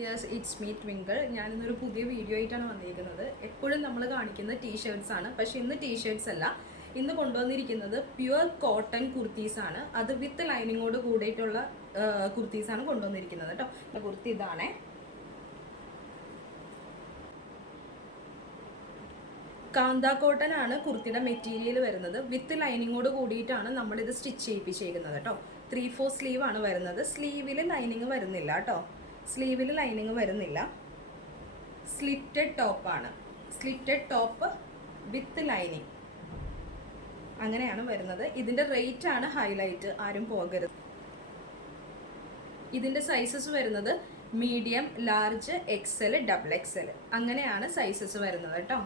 Yes it's me Twinkle. ഞാനിന്നൊരു പുതിയ video ആയിട്ടാണ് വന്നിരിക്കുന്നത്. എപ്പോഴും നമ്മൾ കാണിക്കുന്ന ടീഷർട്സ് ആണ്, പക്ഷെ ഇന്ന് ടീഷർട്സ് അല്ല. ഇന്ന് കൊണ്ടുവന്നിരിക്കുന്നത് പ്യുവർ കോട്ടൺ കുർത്തീസ് ആണ്. അത് വിത്ത് ലൈനിങ്ങോട് കൂടിയിട്ടുള്ള കുർത്തീസ് ആണ് കൊണ്ടുവന്നിരിക്കുന്നത് കേട്ടോ. കുർത്തി ഇതാണേ. കാന്ത കോട്ടൺ ആണ് കുർത്തിയുടെ മെറ്റീരിയൽ വരുന്നത്. വിത്ത് ലൈനിങ്ങോട് കൂടിയിട്ടാണ് നമ്മളിത് സ്റ്റിച്ച് ചെയ്യിപ്പിച്ചേക്കുന്നത് കേട്ടോ. 3/4 സ്ലീവ് ആണ് വരുന്നത്. സ്ലീവിൽ ലൈനിങ് വരുന്നില്ല കേട്ടോ. സ്ലീവിൽ ലൈനിങ് വരുന്നില്ല. സ്ലിറ്റഡ് ടോപ്പാണ്. സ്ലിറ്റഡ് ടോപ്പ് വിത്ത് ലൈനിങ് അങ്ങനെയാണ് വരുന്നത്. ഇതിൻ്റെ റേറ്റ് ആണ് ഹൈലൈറ്റ്, ആരും പോകരുത്. ഇതിൻ്റെ സൈസസ് വരുന്നത് മീഡിയം, ലാർജ്, XL, XXL അങ്ങനെയാണ് സൈസസ് വരുന്നത് കേട്ടോ.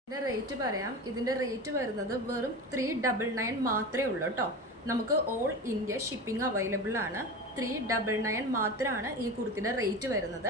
ഇതിൻ്റെ റേറ്റ് പറയാം. ഇതിൻ്റെ റേറ്റ് വരുന്നത് വെറും 399 മാത്രമേ ഉള്ളൂ കേട്ടോ. നമുക്ക് ഓൾ ഇന്ത്യ ഷിപ്പിംഗ് അവൈലബിൾ ആണ്. 399 മാത്രമാണ് ഈ കുർത്തിയുടെ റേറ്റ് വരുന്നത്.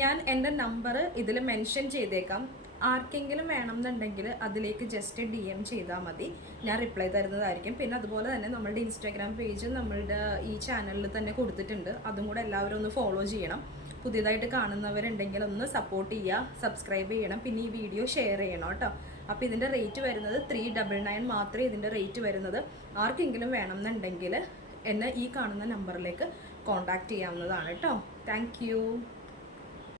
ഞാൻ എൻ്റെ നമ്പർ ഇതിൽ മെൻഷൻ ചെയ്തേക്കാം. ആർക്കെങ്കിലും വേണമെന്നുണ്ടെങ്കിൽ അതിലേക്ക് ജസ്റ്റ് DM ചെയ്താൽ മതി, ഞാൻ റിപ്ലൈ തരുന്നതായിരിക്കും. പിന്നെ അതുപോലെ തന്നെ നമ്മളുടെ ഇൻസ്റ്റാഗ്രാം പേജ് നമ്മളുടെ ഈ ചാനലിൽ തന്നെ കൊടുത്തിട്ടുണ്ട്. അതും കൂടെ എല്ലാവരും ഒന്ന് ഫോളോ ചെയ്യണം. പുതിയതായിട്ട് കാണുന്നവരുണ്ടെങ്കിൽ ഒന്ന് സപ്പോർട്ട് ചെയ്യുക, സബ്സ്ക്രൈബ് ചെയ്യണം, പിന്നെ ഈ വീഡിയോ ഷെയർ ചെയ്യണം കേട്ടോ. അപ്പോൾ ഇതിൻ്റെ റേറ്റ് വരുന്നത് 399 മാത്രമേ ഇതിൻ്റെ റേറ്റ് വരുന്നത്. ആർക്കെങ്കിലും വേണമെന്നുണ്ടെങ്കിൽ എന്നെ ഈ കാണുന്ന നമ്പറിലേക്ക് കോൺടാക്റ്റ് ചെയ്യാവുന്നതാണ് കേട്ടോ. താങ്ക്